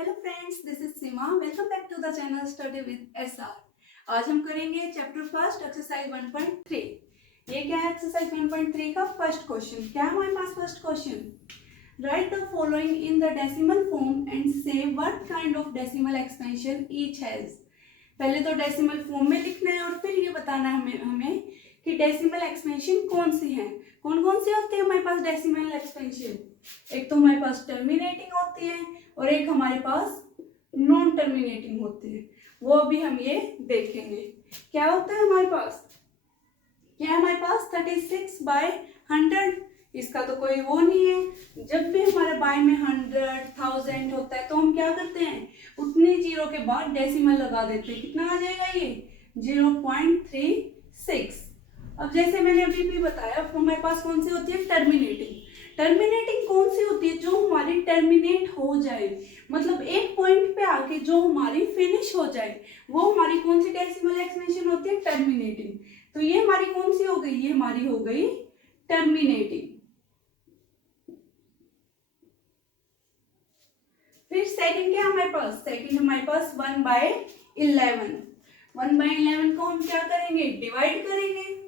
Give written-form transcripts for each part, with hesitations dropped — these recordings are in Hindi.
Hello friends, this is Seema. Welcome back to the channel study with SR. आज हम करेंगे चैप्टर फर्स्ट एक्सरसाइज 1.3। ये क्या है? एक्सरसाइज 1.3 का फर्स्ट क्वेश्चन। क्या है हमारे पास first question? Right the following in the decimal form and say what kind of decimal expansion each has. पहले तो डेसिमल फॉर्म में लिखना है और फिर ये बताना है हमें कि डेसिमल एक्सपेंशन कौन सी है। कौन कौन सी होती है हमारे पास डेसिमल एक्सपेंशन? एक तो हमारे पास टर्मिनेटिंग होती है और एक हमारे पास नॉन टर्मिनेटिंग होती है। वो अभी हम ये देखेंगे। क्या होता है हमारे पास? क्या है हमारे पास? 36/100। इसका तो कोई वो नहीं है। जब भी हमारे बाय में 100, 1000 होता है तो हम क्या करते हैं? उतनी जीरो के बाद डेसिमल लगा देते हैं। कितना आ जाएगा ये? 0.36। अब जैसे मैंने अभी भी बताया, हमारे पास कौन सी होती है? टर्मिनेटिंग। टर्मिनेटिंग कौन सी होती है? जो हमारी टर्मिनेट हो जाए, मतलब एक पॉइंट पे आके जो हमारी फिनिश हो जाए, वो हमारी कौन सी डेसिमल एक्सपेंशन होती है? टर्मिनेटिंग। तो ये हमारी कौन सी हो गई? ये हमारी हो गई टर्मिनेटिंग। फिर सेकंड क्या हमारे पास? सेकंड हमारे पास 1/11। 1/11 को हम क्या करेंगे? डिवाइड करेंगे।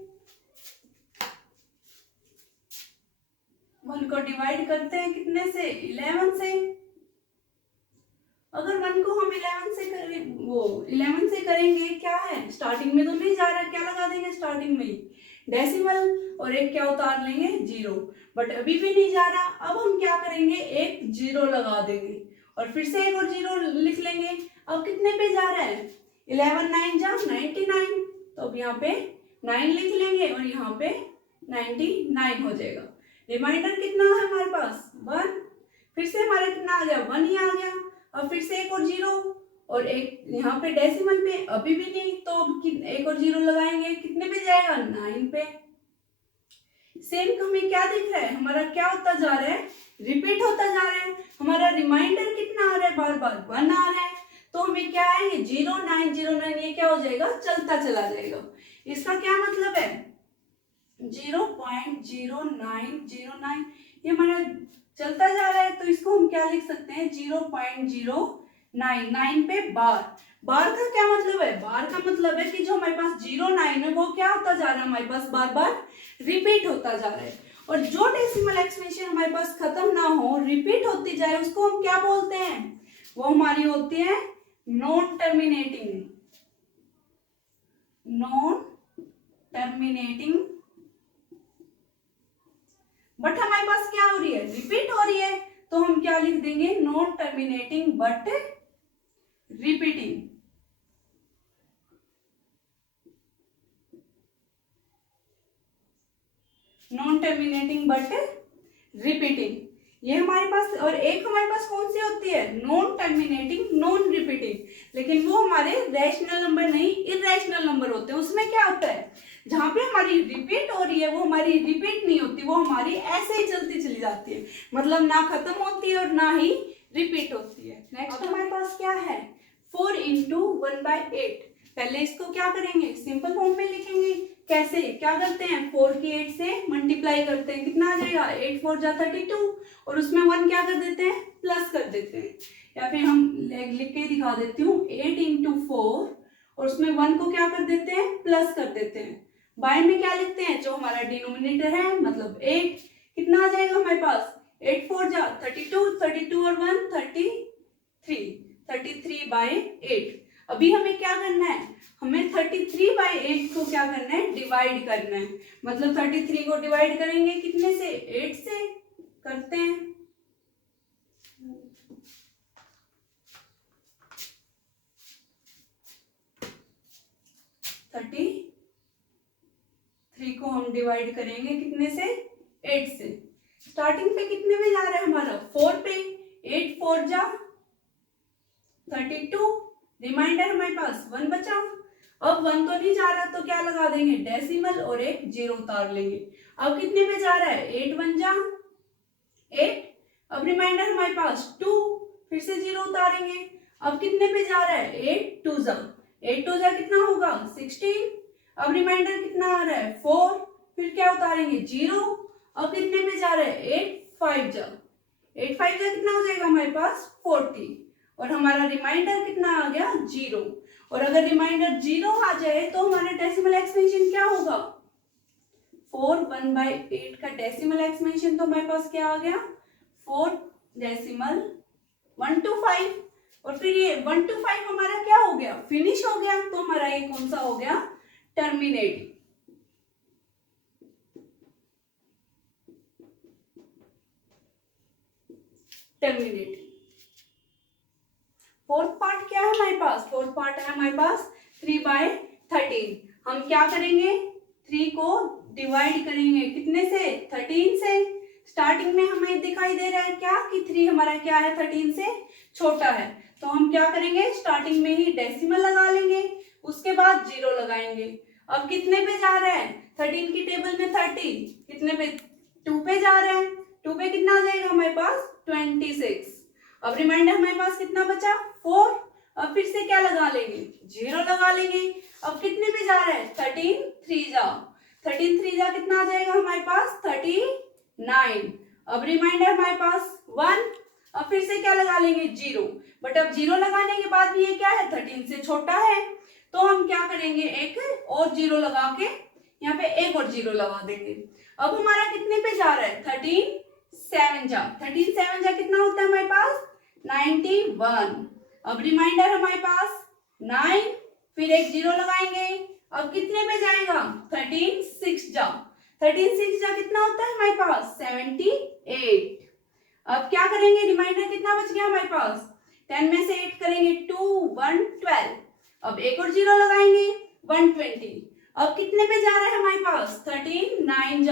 1 को डिवाइड करते हैं कितने से? 11 से। अगर 1 को हम 11 से करें, वो 11 से करेंगे, क्या है स्टार्टिंग में तो नहीं जा रहा, क्या लगा देंगे स्टार्टिंग में? डेसिमल। और एक क्या उतार लेंगे? जीरो। बट अभी भी नहीं जा रहा। अब हम क्या करेंगे? एक जीरो लगा देंगे और फिर से एक और जीरो लिख लेंगे। अब कितने पे जा रहा है? 11 9 जा 99। तो अब यहाँ पे 9 लिख लेंगे और यहाँ पे 99 हो जाएगा। रिमाइंडर कितना है हमारे पास? 1। फिर से हमारा कितना आ गया? 1 ही आ गया। अब फिर से एक और जीरो और एक यहाँ पे डेसिमल पे अभी भी नहीं, तो अब एक और जीरो लगाएंगे। कितने पे जाएगा? 9 पे। सेम हमें क्या दिख रहा है? हमारा क्या होता जा रहा है? रिपीट होता जा रहा है। हमारा रिमाइंडर कितना आ रहा है? बार बार 1 आ रहा है। तो हमें क्या है? ये 0909 ये क्या हो जाएगा? चलता चला जाएगा। इसका क्या मतलब है? 0.0909 ये हमारा चलता जा रहा है, तो इसको हम क्या लिख सकते हैं? 0.099 पे बार। बार का क्या मतलब है? बार का मतलब है कि जो हमारे पास 09 है वो क्या होता जा रहा है? हमारे पास बार बार रिपीट होता जा रहा है। और जो डेसिमल एक्सपेंशन हमारे पास खत्म ना हो, रिपीट होती जाए, उसको हम क्या बोलते हैं? वो हमारी होती है non terminating. Non terminating. But हमारे पास क्या हो रही है? रिपीट हो रही है, तो हम क्या लिख देंगे? Non terminating but repeating. Non terminating but repeating, ये हमारे पास। और एक हमारे पास कौन सी होती है? Non terminating non repeating. लेकिन वो हमारे रैशनल नंबर नहीं, इरेशनल नंबर होते हैं। उसमें क्या होता है? जहां पे हमारी रिपीट हो रही है वो हमारी रिपीट नहीं होती, वो हमारी ऐसे ही चलती चली जाती है, मतलब ना खत्म होती है और ना ही रिपीट होती है। नेक्स्ट हमारे पास क्या है? 4 × 1/8। पहले इसको क्या करेंगे? सिंपल फॉर्म में लिखेंगे। कैसे? क्या करते हैं? 4 की 8 से मल्टीप्लाई करते हैं। कितना आ जाएगा? 8 4 जा 32 और उसमें 1 क्या कर देते हैं? प्लस कर देते हैं। या फिर हम लिख के दिखा देती हूँ, 8 × 4 और उसमें 1 को क्या कर देते हैं? प्लस कर देते हैं। बाय में क्या लिखते हैं? जो हमारा डिनोमिनेटर है, मतलब 8। कितना आ जाएगा हमारे पास? 8 4 जा 32, 32 और 1 33, 33/8। अभी हमें क्या करना है? हमें 33/8 को क्या करना है? डिवाइड करना है। मतलब 33 को डिवाइड करेंगे कितने से? 8 से। करते हैं। थर्टी थ्री को हम डिवाइड करेंगे कितने से? 8 से। स्टार्टिंग पे कितने में जा रहा है हमारा? 4 पे। 8 4 जा 32। रिमाइंडर हमारे पास 1 बचा। अब 1 तो नहीं जा रहा, तो क्या लगा देंगे? डेसिमल और एक जीरो उतार लेंगे। अब कितने पे जा रहा है? 8 1 जा 8। अब रिमाइंडर हमारे पास 2, फिर से जीरो उतारेंगे। अब कितने पे जा रहा है? 8 2 जा 8 2 जा कितना होगा? 16। अब रिमाइंडर कितना आ रहा है? 4, फिर क्या उतारेंगे? जीरो। अब कितने पे जा रहा है? 8 5 जा 8 5 जा कितना हो जाएगा हमारे पास? 40। और हमारा रिमाइंडर कितना आ गया 0। और अगर रिमाइंडर 0 आ जाए तो हमारा डेसिमल एक्सपेंशन क्या होगा 4 1/8 का डेसिमल एक्सपेंशन तो हमारे पास क्या आ गया 4 डेसिमल 125। और फिर ये 125 हमारा क्या हो गया फिनिश हो गया, तो हमारा ये कौन सा हो गया टर्मिनेट। टर्मिनेट। फोर्थ पार्ट क्या है हमारे पास, फोर्थ पार्ट है हमारे पास 3/13। हम क्या करेंगे 3 को डिवाइड करेंगे कितने से 13 से। स्टार्टिंग में हमें दिखाई दे रहा है क्या कि 3 हमारा क्या है 13 से छोटा है, तो हम क्या करेंगे स्टार्टिंग में ही डेसिमल लगा लेंगे, उसके बाद 0 लगाएंगे। अब कितने पे जा रहा है 13 की टेबल में 30 कितने पे 2 पे जा रहा है, 2 पे कितना आ जाएगा हमारे पास 26। अब रिमाइंडर हमारे पास कितना बचा 4। अब फिर से क्या लगा लेंगे 0 लगा लेंगे। अब कितने पे जा रहा है 13 3 जा कितना आ जाएगा हमारे पास 39। अब रिमाइंडर हमारे पास 1। अब फिर से क्या लगा लेंगे 0, बट अब 0 लगाने के बाद भी ये क्या है 13 से छोटा है, तो हम क्या करेंगे एक और 0 लगा के यहाँ पे एक और 0 लगा देंगे। अब हमारा कितने पे जा रहा है 13 7 जा कितना होता है हमारे पास 91। अब रिमाइंडर हमारे पास 9, फिर एक 0 लगाएंगे। अब कितने पे जाएगा 13 6 जा कितना होता है हमारे पास 78। अब क्या करेंगे रिमाइंडर कितना बच गया हमारे पास 10 में से 8 करेंगे 2 1 12। अब एक और 0 लगाएंगे 120। अब कितने पे जा रहा है हमारे पास 39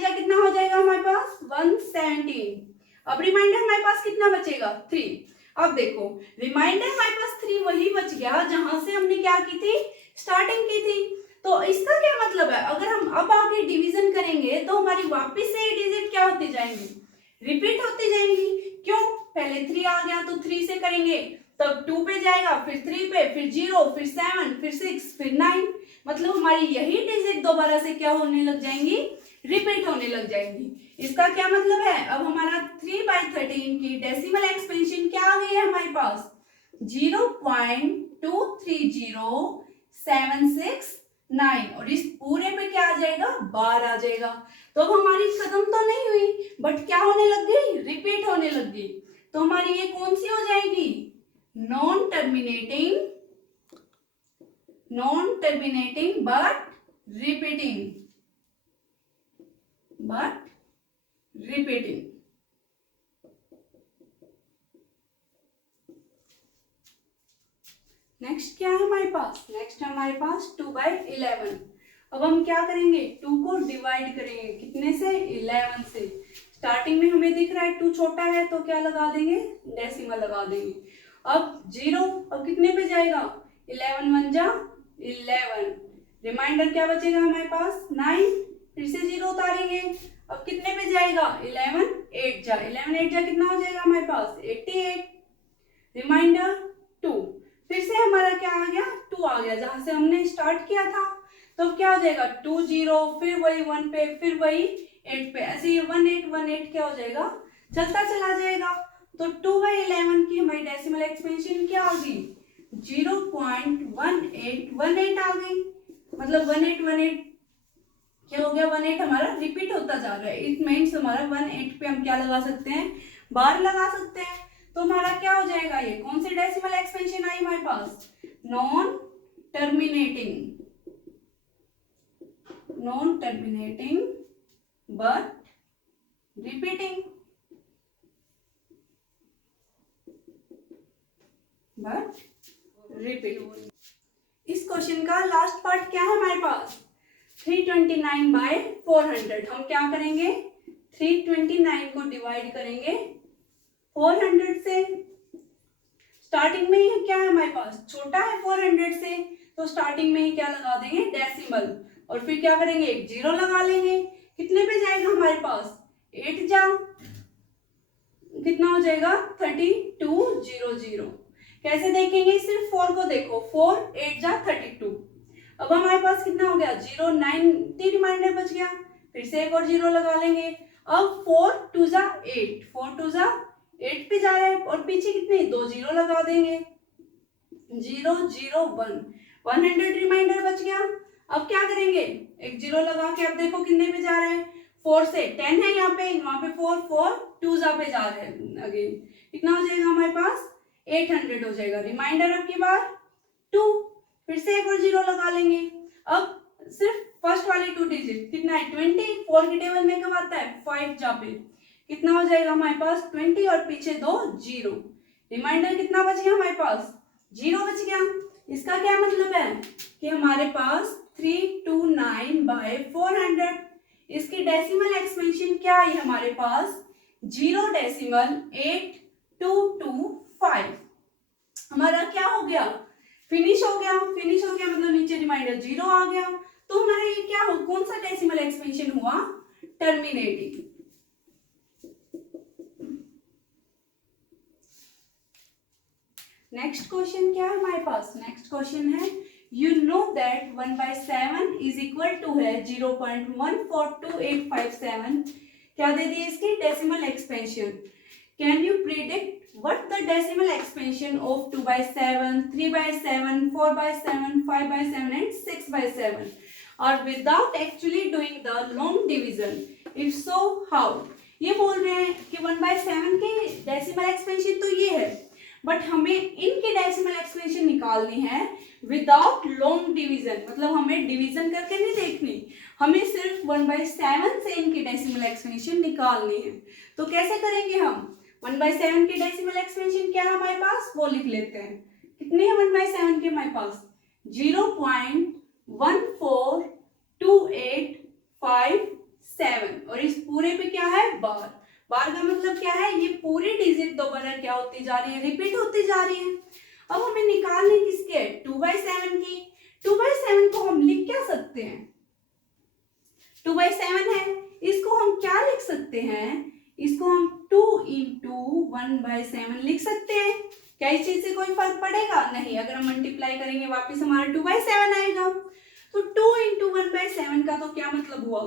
जा कितना हो जाएगा हमारे पास 117। अब रिमाइंडर हमारे पास कितना बचेगा 3। अब देखो रिमाइंडर हमारे पास 3 वही बच गया जहां से हमने क्या की थी स्टार्टिंग की थी। तो इसका क्या मतलब है अगर हम अब आगे डिवीजन करेंगे तो हमारी वापस से ये डिजिट क्या होती जाएंगी रिपीट होती जाएंगी। क्यों पहले 3 आ गया तो 3 से करेंगे, तब 2 पे जाएगा, फिर 3 पे, फिर 0, फिर 7, फिर 6, फिर 9। मतलब हमारी यही डिजिट दोबारा से क्या होने लग जाएंगी रिपीट होने लग जाएंगी। इसका क्या मतलब है अब हमारा 3/13 की डेसिमल एक्सपेंशन क्या आ गई है हमारे पास 0.230769 और इस पूरे पे क्या आ जाएगा बार आ जाएगा। तो अब हमारी खत्म तो नहीं हुई बट क्या होने लग गई रिपीट होने लग गई। तो हमारी ये कौन सी हो जाएगी non terminating but repeating. Next क्या है हमारे पास नेक्स्ट है हमारे पास 2/11। अब हम क्या करेंगे 2 को डिवाइड करेंगे कितने से 11 से। स्टार्टिंग में हमें दिख रहा है 2 छोटा है तो क्या लगा देंगे डेसिमल लगा देंगे। अब 0 अब कितने पे जाएगा 11 1 जा 11। रिमाइंडर क्या बचेगा हमारे पास 9, फिर से 0 उतारेंगे। अब कितने पे जाएगा 11 8 जा कितना हो जाएगा हमारे पास 88। रिमाइंडर 2, फिर से हमारा क्या आ गया 2 आ गया जहां से हमने स्टार्ट किया था। तो क्या हो जाएगा 2 0, फिर वही 1 पे, फिर वही 8 पे, ऐसे ये 1 8 1 8 क्या हो जाएगा चलता चला जाएगा। तो 2/11 की हमारी डेसिमल एक्सपेंशन क्या आ गई 0.1818 आ गई। मतलब 1818 क्या हो गया 18 हमारा रिपीट होता जा रहा है। इट मीन्स हमारा 18 पे हम क्या लगा सकते हैं बार लगा सकते हैं। तो हमारा क्या हो जाएगा ये कौन सी डेसिमल एक्सपेंशन आई हमारे पास नॉन टर्मिनेटिंग बट रिपीटिंग इस क्वेश्चन का लास्ट पार्ट क्या है हमारे पास 329/400। हम क्या करेंगे 329 को डिवाइड करेंगे 400 से। स्टार्टिंग में ही क्या है हमारे पास छोटा है 400 से, तो स्टार्टिंग में ही क्या लगा देंगे डेसिमल और फिर क्या करेंगे एक 0 लगा लेंगे। कितने पे जाएगा हमारे पास 8 जा कितना हो जाएगा 3200। कैसे देखेंगे सिर्फ 4 को देखो 4 8 जा 32। अब हमारे पास कितना हो गया 0 90 रिमाइंडर बच गया, फिर से एक और 0 लगा लेंगे। अब 4 2 जा 8 8 पे जा रहा है और पीछे कितने 2 जीरो लगा देंगे, 0 0 1, 100 रिमाइंडर बच गया। अब क्या करेंगे, एक जीरो लगा के अब देखो कितने पे जा रहा है, 4 से 10 है यहाँ पे, वहां पे 4 4 2 पे जा रहे हैं अगेन, कितना हो जाएगा हमारे पास 800 हो जाएगा। रिमाइंडर अब की बार 2, फिर से एक और जीरो लगा लेंगे। अब सिर्फ फर्स्ट वाले 2 डिजिट कितना है 20, 4 के टेबल में कब आता है 5 जा पे, कितना हो जाएगा हमारे पास 20 और पीछे 2 जीरो, रिमाइंडर कितना बच गया हमारे पास 0 बच गया। इसका क्या मतलब है कि हमारे पास 329/400, इसकी डेसिमल एक्सपेंशन क्या है हमारे पास 0.8225। हमारा क्या हो गया, फिनिश हो गया, फिनिश हो गया मतलब नीचे रिमाइंडर 0 आ गया। तो हमारा ये क्या हो, कौन सा डेसिमल एक्सपेंशन हुआ, टर्मिनेटिंग। नेक्स्ट क्वेश्चन क्या है हमारे पास, नेक्स्ट क्वेश्चन है you know that 1/7 is equal to है 0.142857, क्या दे दी इसकी decimal expansion. Can you predict what the decimal expansion of 2/7, 3/7, 4/7, 5/7 and 6/7 are without actually doing the long division? If so, how? ये बोल रहे हैं कि 1/7 की डेसिमल एक्सपेंशन तो ये है, बट हमें इनकी डेसिमल एक्सपेंशन निकालनी है विदाउट लॉन्ग डिवीजन, मतलब हमें डिवीजन करके नहीं देखनी, हमें सिर्फ 1/7 से इनकी डेसिमल एक्सपेंशन निकालनी है। तो कैसे करेंगे हम, 1/7 की डेसिमल एक्सपेंशन क्या है हमारे पास वो लिख लेते हैं। कितने हैं 1/7 के हमारे पास 0.142857 और इस पूरे पे क्या है बार, बार का मतलब क्या है ये पूरी डिजिट दोबारा क्या होती जा रही है, रिपीट होती जा रही है। अब हमें निकालनी किसके 2/7 की, 2/7 को हम लिख क्या सकते हैं, 2/7 है, इसको हम क्या लिख सकते हैं, इसको हम 2 into 1/7 लिख सकते हैं। क्या इस चीज से कोई फर्क पड़ेगा, नहीं, अगर हम मल्टीप्लाई करेंगे वापस हमारा 2/7 आएगा। तो 2 into 1/7 का तो क्या मतलब हुआ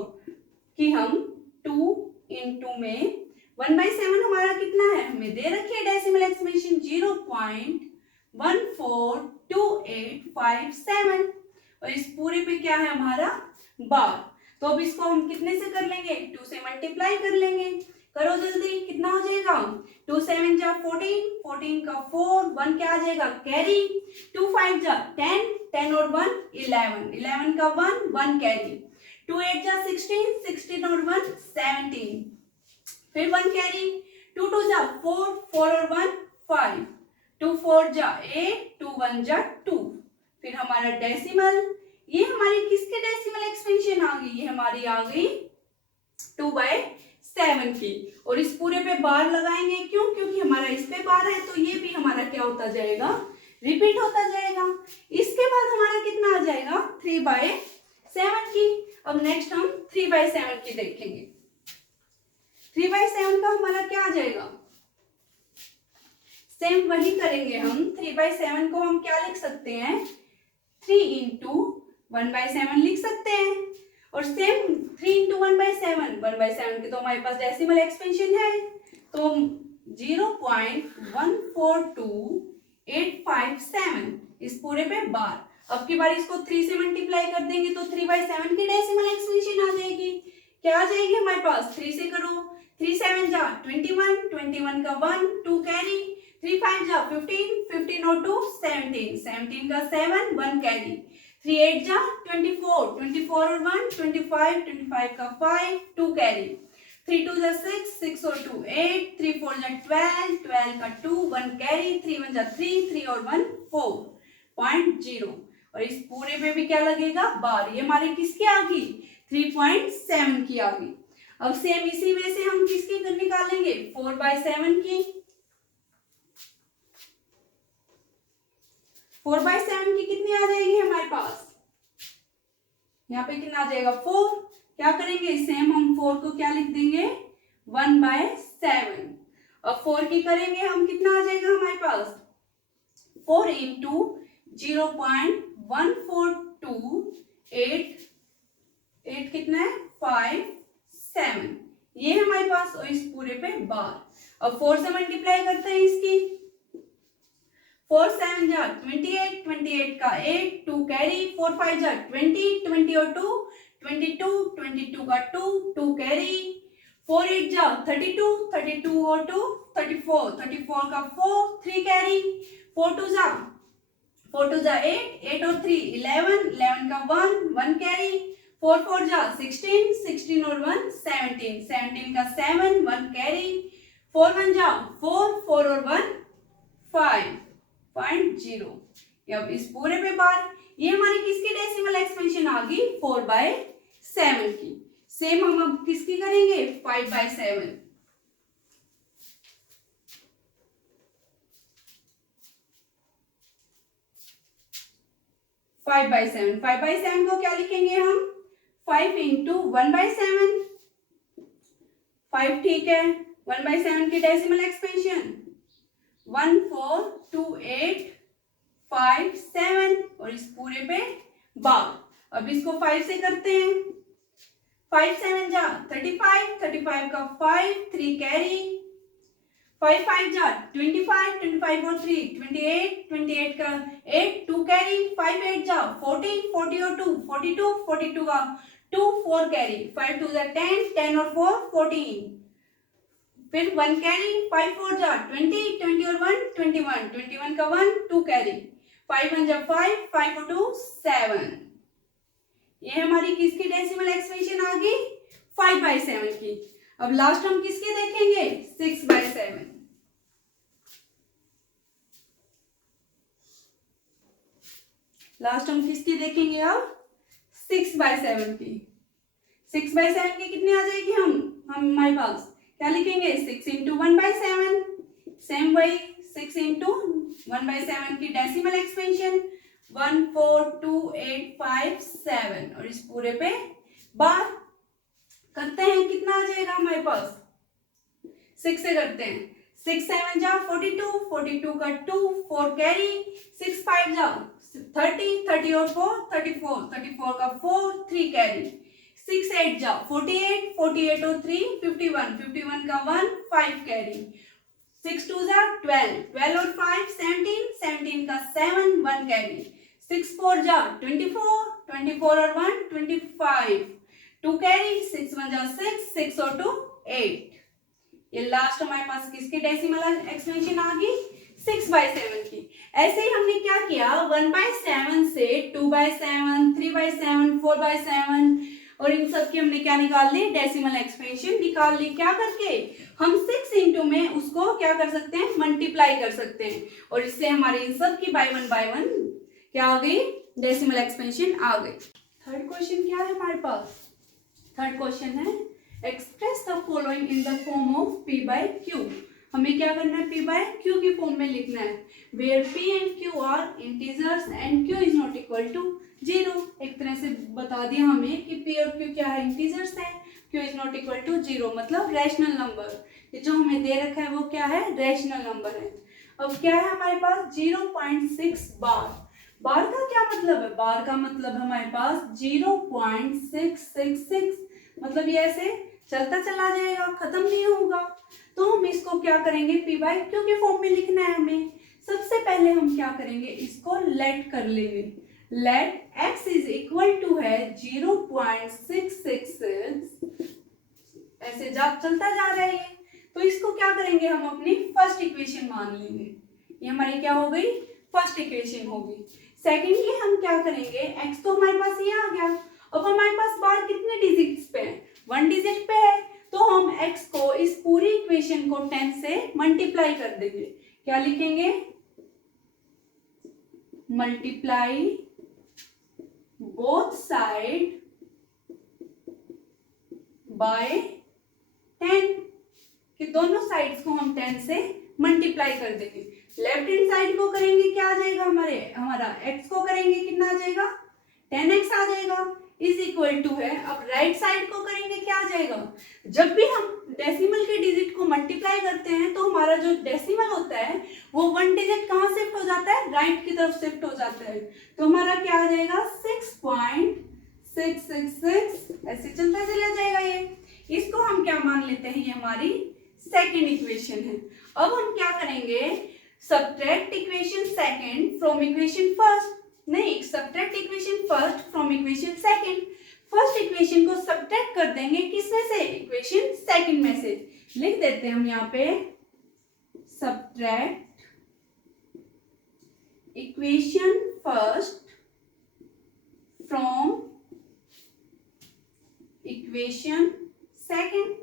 कि हम 2 into में 1/7 हमारा कितना है, हमें दे रखी है डेसिमल एक्सपेंशन 0.142857 और इस पूरे पे क्या है हमारा बार। तो अब इसको हम कितने से कर लेंगे, 2 से मल्टीप्लाई कर लेंगे, करो जल्दी, कितना हो जाएगा 2 7 जा 14, 14 का 4, 1 क्या आ जाएगा कैरी, 2 5 जा 10, 10 और 1 11, 11 का 1, 1 कैरी, 2 8 जा 16, 16 और 1 17, फिर 1 कैरी, 2 2 जा 4, 4 और 1 5, 2 4 जा 8, 2 1 जा 2, फिर हमारा डेसिमल, ये हमारी किसके डेसिमल एक्सपेंशन आ गई, ये हमारी आ गई 2/7 की, और इस पूरे पे बार लगाएंगे, क्यों, क्योंकि हमारा इस पे बार है तो ये भी हमारा क्या होता जाएगा, रिपीट होता जाएगा। इसके बाद हमारा कितना आ जाएगा 3/7 की। अब नेक्स्ट हम 3/7 की देखेंगे। 3/7 का हमारा क्या आ जाएगा, सेम वही करेंगे हम, 3/7 को हम क्या लिख सकते हैं 3 into 1/7 लिख सकते हैं, और सेम 3 into 1/7, 1/7 की तो हमारे पास डेसिमल एक्सपेंशन है तो 0.142857 इस पूरे पे बार। अब की बार इसको 3 से मल्टीप्लाई कर देंगे तो 3/7 की डेसिमल एक्सपेंशन आ जाएगी, क्या आ जाएगी हमारे पास 3 से करो, 3 7 जा 21, 21 का 1, 2 कैरी, 3 5 जा 15, 15 और 2 17, 17 का 7, 1 कैरी, 3 8 जा 24, 24 और 1 25, 25 का 5, 2 कैरी, 3 2 जा 6, 6 और 2 8, 3 4 जा 12, 12 का 2, 1 कैरी, 3 1 जा 3, 3 और 1 4.0 और इस पूरे पे भी क्या लगेगा बार। ये हमारी किसकी आ गई 3.7 की आ गई। अब सेम इसी वे से हम किसकी निकालेंगे 4/7 की। 4/7 की कितनी आ जाएगी हमारे पास, यहाँ पे कितना आ जाएगा 4। क्या करेंगे सेम हम 4 को क्या लिख देंगे 1/7 और 4 की करेंगे हम कितना आ जाएगा हमारे पास 4 into 0.1428 कितना है 5 7, ये है हमारे पास, और इस पूरे पे बार। अब 4 से मल्टीप्लाई करते हैं इसकी। 4 7 जा 28, 28 का 8, 2 कैरी, 4 5 जा 20, 20 और 2 22, 22 का 2, 2 कैरी, 4 8 जा 32, 32 और 2 34, 34 का 4, 3 कैरी, 4 2 जा 8, 8 और 3 11, 11 का 1, 1 कैरी, 4 4 जा 16, 16 और 1 17, 17 का 7, 1 कैरी, 4 1 जा 4, 4 और 1 5.0। अब इस पूरे पे बार, ये हमारी किसकी डेसिमल एक्सपेंशन आ गई 4/7 की। सेम हम अब किसकी करेंगे 5/7। 5/7, 5/7 को क्या लिखेंगे हम 5 इंटू 1/7। 5 ठीक है, 1/7 की डेसिमल एक्सपेंशन 142857 और इस पूरे पे बार। अब इसको 5 से करते हैं। 5 7 जा 35, 35 का 5, 3 कैरी, 5 5 जा 25, 25 और 3 28, 28 का 8, 2 कैरी, 5 8 जा 40, 40 और 2 42, 42 का 2, 4 कैरी, 5 2 जा 10, 10 और 4 14, फिर 1 कैरी, 5 4 जा 20, 20 और 1 21, 21 का 1, 2 कैरी, 5 1 जा 5, 5 और 2 7। ये हमारी किसकी डेसिमल एक्सपेंशन आ गई 5/7 की। अब लास्ट हम किसके देखेंगे 6/7। लास्ट हम किसकी देखेंगे अब 6/7 की। 6/7 की कितनी आ जाएगी हम हमारे पास क्या लिखेंगे 6 इंटू 1/7। सेम वही 6 इंटू 1/7 की डेसिमल एक्सपेंशन 142,857 और इस पूरे पे बार करते हैं कितना आ जाएगा हमारे पास 6 से करते हैं। 6 7 जा 42, 42 का 2, 4 कैरी, 6 5 जा 30, 30 और 4 34, 34 का 4, 3 कैरी, 6 8 जा 48, 48 और 3 51, 51 का 1, 5 कैरी, 6 2 जा 12, 12 और 5 17, 17 का 7, 1 कैरी, 6 4 जा 24, 24 और 1 25, 2 कैरी, 6 1 जा 6, 6 और 2 8। ये लास्ट हमारे पास किसकी डेसिमल एक्सपेंशन आ गई 6/7 की। ऐसे ही हमने क्या किया 1/7 से 2/7, 3/7, 4/7 और इन सब की हमने क्या निकाल ली डेसिमल एक्सपेंशन निकाल ली। क्या करके हम 6 इंटू में उसको क्या कर सकते हैं मल्टीप्लाई कर सकते हैं और इससे हमारे इन सब की बाय वन क्या आ गई डेसिमल एक्सपेंशन आ गई। थर्ड क्वेश्चन क्या है हमारे पास। थर्ड क्वेश्चन है express the following in the form of p/q। हमें क्या करना है p/q की फॉर्म में लिखना है where p and q are integers and q is not equal to 0। एक तरह से बता दिया हमें कि p और q क्या है इंटीजर्स है, q is not equal to 0 मतलब रैशनल नंबर। ये जो हमें दे रखा है वो क्या है रैशनल नंबर है। अब क्या है हमारे पास 0.6 बार। बार का क्या मतलब है बार का मतलब हमारे पास 0.666 मतलब ये ऐसे चलता चला जाएगा खत्म नहीं होगा। तो हम इसको क्या करेंगे p/q के फॉर्म में लिखना है हमें। सबसे पहले हम क्या करेंगे इसको लेट कर लेंगे। Let x is equal to है 0.666 ऐसे चलता जा रहा है तो इसको क्या करेंगे हम अपनी फर्स्ट इक्वेशन मान लेंगे। ये हमारी क्या हो गई फर्स्ट इक्वेशन होगी। सेकेंडली हम क्या करेंगे x तो हमारे पास ये आ गया। अब हमारे पास बार कितने डिजिट्स पे है 1 डिजिट पे है तो हम x को इस पूरी इक्वेशन को 10 से मल्टीप्लाई कर देंगे। क्या लिखेंगे मल्टीप्लाई बोथ साइड बाय 10 कि दोनों साइड्स को हम 10 से मल्टीप्लाई कर देंगे। लेफ्ट हैंड साइड को करेंगे क्या आ जाएगा हमारा x को करेंगे कितना आ जाएगा 10x आ जाएगा इज इक्वल टू है। अब राइट साइड को करेंगे क्या आ जाएगा। जब भी हम डेसिमल के डिजिट को मल्टीप्लाई करते हैं तो हमारा जो डेसिमल होता है वो 1 डिजिट कहाँ शिफ्ट हो जाता है राइट की तरफ शिफ्ट हो जाता है। तो हमारा क्या आ जाएगा 6.666 ऐसे चलता चला जाएगा। इसको हम क्या मान लेते हैं, ये हमारी सेकंड इक्वेशन है। अब हम क्या करेंगे, subtract equation second from equation first, नहीं subtract equation first from equation second. First equation को सब्ट्रैक्ट कर देंगे किसमें से, इक्वेशन सेकंड में से। लिख देते हैं हम यहाँ पे subtract equation first from equation second.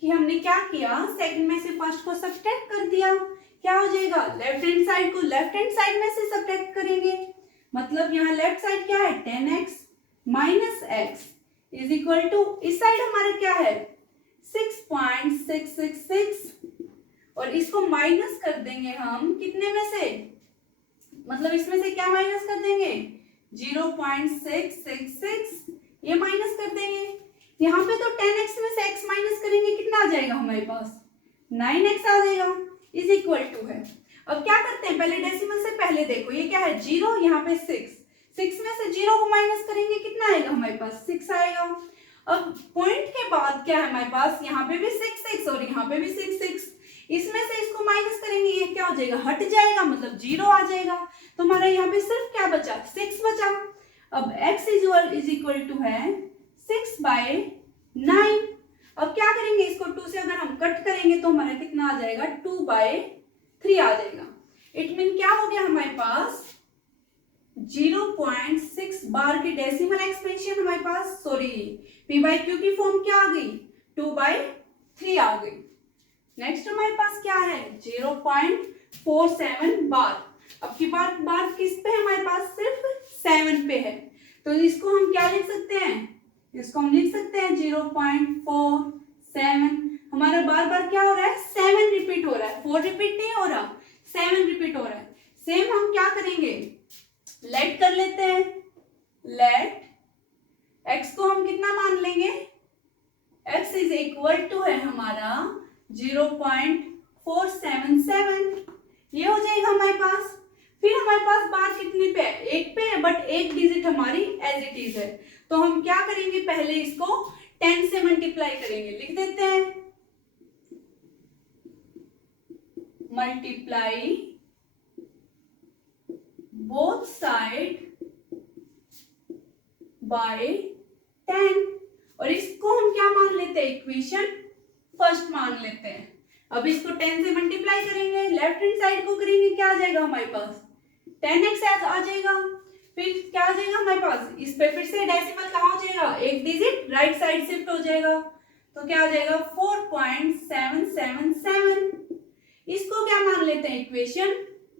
कि हमने क्या किया, सेकंड में से फर्स्ट को सब्ट्रैक्ट कर दिया, क्या हो जाएगा, लेफ्ट हैंड साइड को लेफ्ट हैंड साइड में से सब्ट्रैक्ट करेंगे। मतलब यहाँ लेफ्ट साइड क्या है, 10x minus x is equal to, इस साइड हमारा क्या है 6.666 और इसको माइनस कर देंगे हम कितने में से, मतलब इसमें से क्या माइनस कर देंगे 0.666, ये माइनस कर देंगे। यहाँ पे तो 10x में से x माइनस करेंगे कितना आ जाएगा हमारे पास 9x आ जाएगा, इज इक्वल टू है। अब क्या करते हैं, पहले डेसिमल से पहले देखो ये क्या है 0, यहाँ पे 6 में से 0 को माइनस करेंगे कितना आएगा हमारे पास 6 आएगा। अब पॉइंट के बाद क्या है हमारे पास, यहाँ पे भी 6 और यहाँ पे भी 6, इसमें से इसको माइनस करेंगे, ये क्या हो जाएगा हट जाएगा, मतलब 0 आ जाएगा। तो हमारा यहाँ पे सिर्फ क्या बचा 6 बचा। अब x इज इक्वल टू है 6/9। अब क्या करेंगे, इसको 2 से अगर हम कट करेंगे तो हमारा कितना आ जाएगा 2/3 आ जाएगा। इट मीन क्या हो गया हमारे पास 0.6 बार की डेसिमल एक्सपेंशन हमारे पास, सॉरी p/q की फॉर्म क्या आ गई 2/3 आ गई। नेक्स्ट हमारे पास क्या है 0.47 बार। अब की बार किस पे है हमारे पास, सिर्फ 7 पे है, तो इसको हम क्या लिख सकते हैं, इसको हम लिख सकते हैं 0.47। हमारा बार बार क्या हो रहा है 7 रिपीट हो रहा है, 4 रिपीट नहीं हो रहा, 7 रिपीट हो रहा है। सेम हम क्या करेंगे, लेट कर लेते हैं, लेट x को हम कितना मान लेंगे, x इज इक्वल टू है हमारा 0.477, ये हो जाएगा हमारे पास। फिर हमारे पास बार कितने पे है, 1 पे है, बट एक डिजिट हमारी एज इट इज है, तो हम क्या करेंगे पहले इसको 10 से मल्टीप्लाई करेंगे। लिख देते हैं मल्टीप्लाई बोथ साइड बाय 10 और इसको हम क्या मान लेते हैं, इक्वेशन फर्स्ट मान लेते हैं। अब इसको 10 से मल्टीप्लाई करेंगे, लेफ्ट हैंड साइड को करेंगे, क्या आ जाएगा हमारे पास 10x आ जाएगा। फिर क्या आ जाएगा हमारे पास, इस पे फिर से डेसिमल कहाँ हो जाएगा, एक डिजिट राइट साइड शिफ्ट हो जाएगा, तो क्या आ जाएगा 4.777। इसको क्या मान लेते हैं, इक्वेशन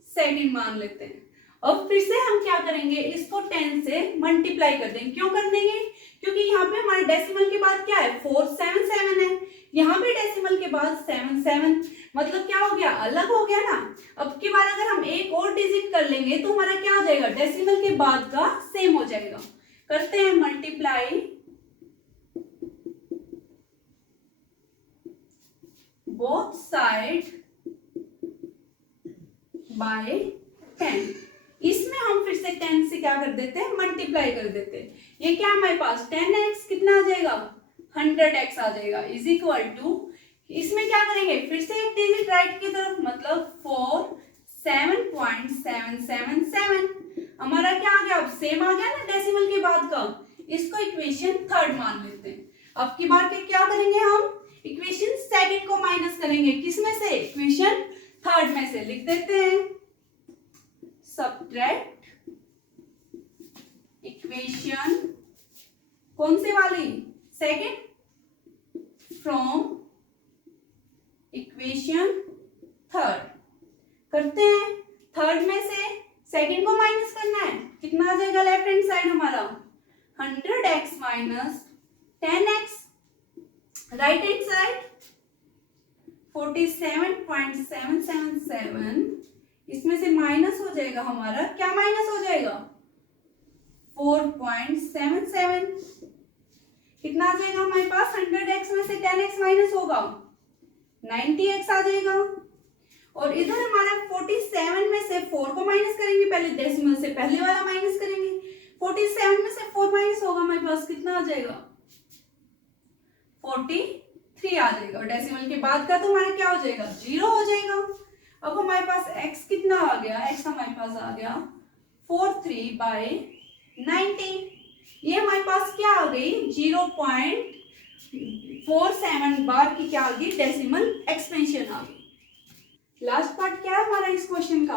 सेकंड मान लेते हैं। अब फिर से हम क्या करेंगे, इसको 10 से मल्टीप्लाई कर देंगे। क्यों कर देंगे, क्योंकि यहाँ पे हमारे डेसिमल के बाद क्या है 477 है, यहाँ पे डेसिमल के बाद 77, मतलब क्या हो गया अलग हो गया ना। अब की बार अगर हम एक और डिजिट कर लेंगे तो हमारा क्या हो जाएगा, डेसिमल के बाद का सेम हो जाएगा। करते हैं मल्टीप्लाई बोथ साइड बाय 10। इसमें हम फिर से 10 से क्या कर देते हैं, मल्टीप्लाई कर देते हैं। ये क्या हमारे पास 10x कितना आ जाएगा 100x आ जाएगा, इज इक्वल टू, इसमें क्या करेंगे फिर से एक डिजिट राइट की तरफ, मतलब 7.777। हमारा क्या आ गया, अब सेम आ गया ना डेसिमल के बाद का, इसको इक्वेशन थर्ड मान लेते हैं। अब की बार के क्या करेंगे, हम इक्वेशन सेकंड को माइनस करेंगे, किसमें से, इक्वेशन थर्ड में से। लिख देते हैं सब्ट्रैक्ट इक्वेशन कौन से वाली, सेकंड, फ्रॉम इक्वेशन थर्ड। करते हैं थर्ड में से सेकंड को माइनस करना है, कितना आ जाएगा लेफ्ट हैंड साइड हमारा 100x minus 10x, right hand side 47.777, इसमें से माइनस हो जाएगा हमारा, क्या माइनस हो जाएगा 4.77, कितना आ जाएगा हमारे पास 100x में से 10x माइनस होगा 90x आ जाएगा। और इधर हमारा 47 में से 4 को माइनस करेंगे, पहले डेसिमल से पहले वाला माइनस करेंगे, 47 में से 4 माइनस होगा हमारे पास कितना आ जाएगा 40 3 आ जाएगा और डेसिमल के बाद का तो हमारा क्या हो जाएगा 0 हो जाएगा। अब हमारे पास x कितना आ गया, x हमारे पास आ गया 43/90। ये हमारे पास क्या आ गई 0.47 बार की क्या आ गई डेसिमल एक्सपेंशन आ गई। लास्ट पार्ट क्या है हमारा इस क्वेश्चन का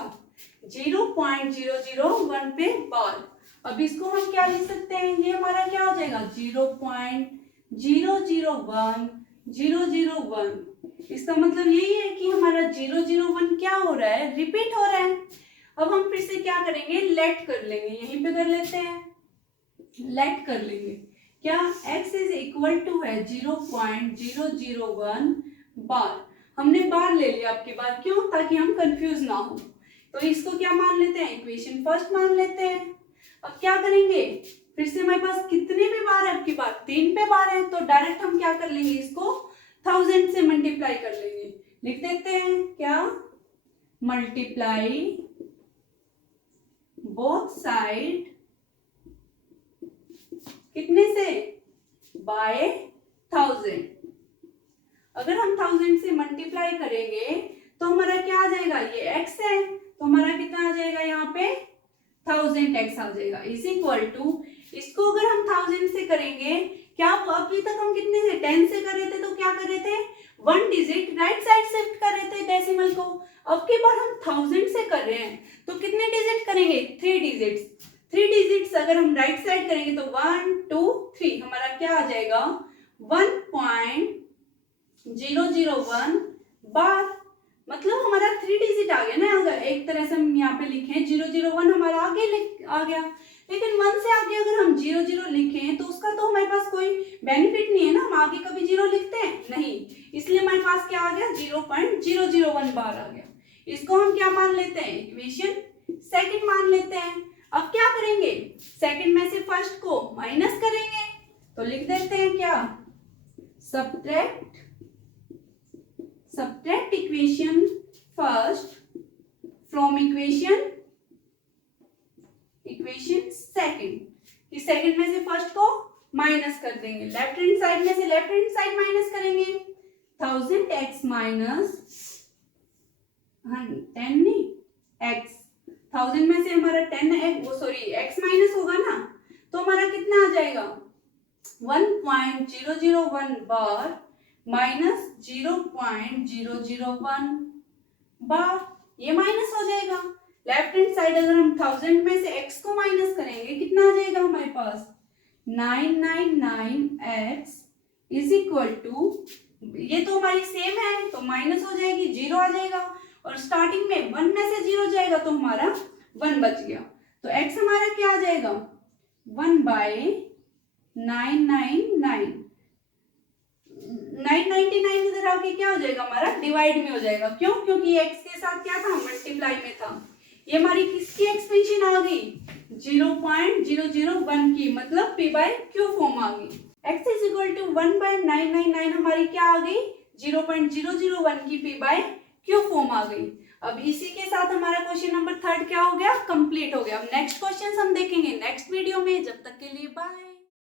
0.001 पे बार। अब इसको हम क्या लिख सकते हैं, ये हमारा क्या हो जाएगा 0.001 इसका मतलब यही है कि हमारा 001 क्या हो रहा है रिपीट हो रहा है। अब हम फिर से क्या करेंगे लेट कर लेंगे, यहीं पे कर लेते हैं लेट कर लेंगे क्या x इज इक्वल टू है 0.001 बार। हमने बार ले लिया आपकी बार, क्यों, ताकि हम कंफ्यूज ना हो। तो इसको क्या मान लेते हैं इक्वेशन फर्स्ट मान लेते हैं। अब क्या करेंगे फिर से हमारे पास कितने पे बार है आपकी बार 3 पे बार है, तो डायरेक्ट हम क्या कर लेंगे इसको 1000 से मल्टीप्लाई कर लेंगे। लिख देते हैं क्या मल्टीप्लाई बोथ साइड कितने से बाय 1000। अगर हम 1000 से मल्टीप्लाई करेंगे तो हमारा क्या आ जाएगा, ये x है तो हमारा कितना आ जाएगा यहाँ पे 1000x आ जाएगा इज इक्वल टू, इसको अगर हम 1000 से करेंगे क्या अभी तक हम कितने से 10 से कर रहे थे, तो क्या कर रहे थे 1 डिजिट राइट साइड शिफ्ट कर रहे थे डेसिमल को। अब की बार हम 1000 से कर रहे हैं तो कितने डिजिट करेंगे 3 डिजिट्स। 3 डिजिट्स अगर हम राइट साइड करेंगे तो 1 2 3 हमारा क्या आ जाएगा 1.001 बार। मतलब हमारा 3 डिजिट आ गया ना, अगर एक तरह से हम यहाँ पे लिखें 001 हमारा आगे आ गया, लेकिन 1 से आगे अगर हम 00 लिखें तो उसका तो हमारे पास कोई बेनिफिट नहीं है ना, हम आगे कभी 0 लिखते हैं नहीं, इसलिए हमारे पास क्या आ गया 0.001 बार आ गया। इसको हम क्या मान लेते हैं इक्वेशन सेकंड मान लेते हैं। अब क्या करेंगे सेकंड में से फर्स्ट को माइनस करेंगे, तो लिख देते हैं क्या subtract equation first from equation second। कि सेकंड में से फर्स्ट को माइनस कर देंगे, लेफ्ट हैंड साइड में से लेफ्ट हैंड साइड माइनस करेंगे 1000x माइनस 10x 1000 में से हमारा 10x माइनस होगा ना, तो हमारा कितना आ जाएगा 1.001 बार माइनस 0.001 बार, ये माइनस हो जाएगा। लेफ्ट हैंड साइड अगर हम 1000 में से x को माइनस करेंगे कितना आ जाएगा हमारे पास 999x इज इक्वल टू, ये तो हमारी सेम है तो माइनस हो जाएगी 0 आ जाएगा, और स्टार्टिंग में 1 में से 0 जाएगा तो हमारा 1 बच गया, तो x हमारा क्या आ जाएगा 1/999। 999 इधर आके क्या हो जाएगा हमारा डिवाइड में हो जाएगा, क्यों, क्योंकि x के साथ क्या था मल्टीप्लाई में था। ये हमारी किसकी एक्सपेंशन आ गई 0.001 की, मतलब p/q फॉर्म आ गई। x इज इक्वल टू 1/999 हमारी क्या आ गई 0.001 की p/q फॉर्म आ गई। अब इसी के साथ हमारा क्वेश्चन नंबर 3 क्या हो गया कंप्लीट हो गया। अब नेक्स्ट क्वेश्चन हम देखेंगे नेक्स्ट वीडियो में, जब तक के लिए बाय।